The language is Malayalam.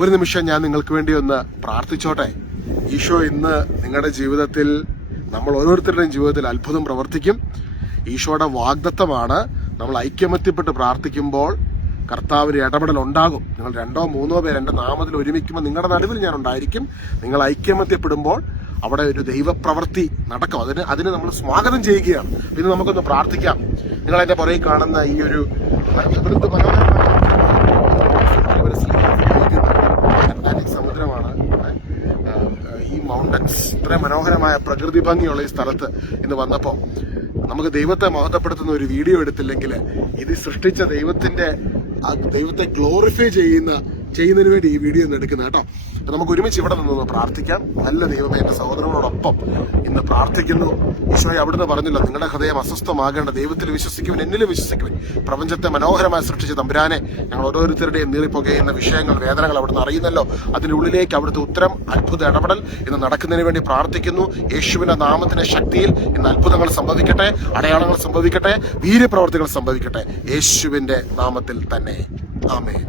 ഒരു നിമിഷം ഞാൻ നിങ്ങൾക്ക് വേണ്ടി ഒന്ന് പ്രാർത്ഥിച്ചോട്ടെ. ഈശോ ഇന്ന് നിങ്ങളുടെ ജീവിതത്തിൽ, നമ്മൾ ഓരോരുത്തരുടെയും ജീവിതത്തിൽ അത്ഭുതം പ്രവർത്തിക്കും. ഈശോയുടെ വാഗ്ദത്തമാണ്. നമ്മൾ ഐക്യമത്യപ്പെട്ട് പ്രാർത്ഥിക്കുമ്പോൾ കർത്താവിന്റെ ഇടപെടൽ ഉണ്ടാകും. നിങ്ങൾ 2 or 3 പേർ എന്റെ നാമത്തിൽ ഒരുമിക്കുമ്പോൾ നിങ്ങളുടെ നടുവിൽ ഞാൻ ഉണ്ടായിരിക്കും. നിങ്ങൾ ഐക്യമത്യപ്പെടുമ്പോൾ അവിടെ ഒരു ദൈവപ്രവൃത്തി നടക്കും. അതിന് നമ്മൾ സ്വാഗതം ചെയ്യുകയാണ്. പിന്നെ നമുക്കൊന്ന് പ്രാർത്ഥിക്കാം. നിങ്ങൾ അതിന്റെ പുറകെ കാണുന്ന ഈ ഒരു അറ്റ്ലാന്റിക് സമുദ്രമാണ്. ഈ മൗണ്ടൻസ്, ഇത്ര മനോഹരമായ പ്രകൃതി ഭംഗിയുള്ള ഈ സ്ഥലത്ത് ഇന്ന് വന്നപ്പോൾ നമുക്ക് ദൈവത്തെ മഹത്വപ്പെടുത്തുന്ന ഒരു വീഡിയോ എടുത്തില്ലെങ്കിൽ ഇത് സൃഷ്ടിച്ച ദൈവത്തെ ഗ്ലോറിഫൈ ചെയ്യുന്നതിന് വേണ്ടി ഈ വീഡിയോ ഒന്ന് എടുക്കുന്നത് കേട്ടോ. അപ്പൊ നമുക്ക് ഒരുമിച്ച് ഇവിടെ നിന്ന് പ്രാർത്ഥിക്കാം. നല്ല ദൈവമേ, എന്റെ സഹോദരങ്ങളോടൊപ്പം ഇന്ന് പ്രാർത്ഥിക്കുന്നു. ഈശോയെ, അവിടുന്ന് പറഞ്ഞല്ലോ, നിങ്ങളുടെ ഹൃദയം അസ്വസ്ഥമാകേണ്ട, ദൈവത്തിൽ വിശ്വസിക്കുവൻ, എന്നിലും വിശ്വസിക്കുവൻ. പ്രപഞ്ചത്തെ മനോഹരമായി സൃഷ്ടിച്ച തമ്പുരാനെ, ഞങ്ങൾ ഓരോരുത്തരുടെയും നീറിപ്പുകയുന്ന വിഷയങ്ങൾ, വേദനകൾ അവിടുന്ന് അറിയുന്നല്ലോ. അതിനുള്ളിലേക്ക് അവിടുത്തെ ഉത്തരം, അത്ഭുത ഇടപെടൽ ഇന്ന് നടക്കുന്നതിന് വേണ്ടി പ്രാർത്ഥിക്കുന്നു. യേശുവിന്റെ നാമത്തിന്റെ ശക്തിയിൽ ഇന്ന് അത്ഭുതങ്ങൾ സംഭവിക്കട്ടെ, അടയാളങ്ങൾ സംഭവിക്കട്ടെ, വീര്യപ്രവർത്തികൾ സംഭവിക്കട്ടെ. യേശുവിന്റെ നാമത്തിൽ തന്നെ. ആമേൻ.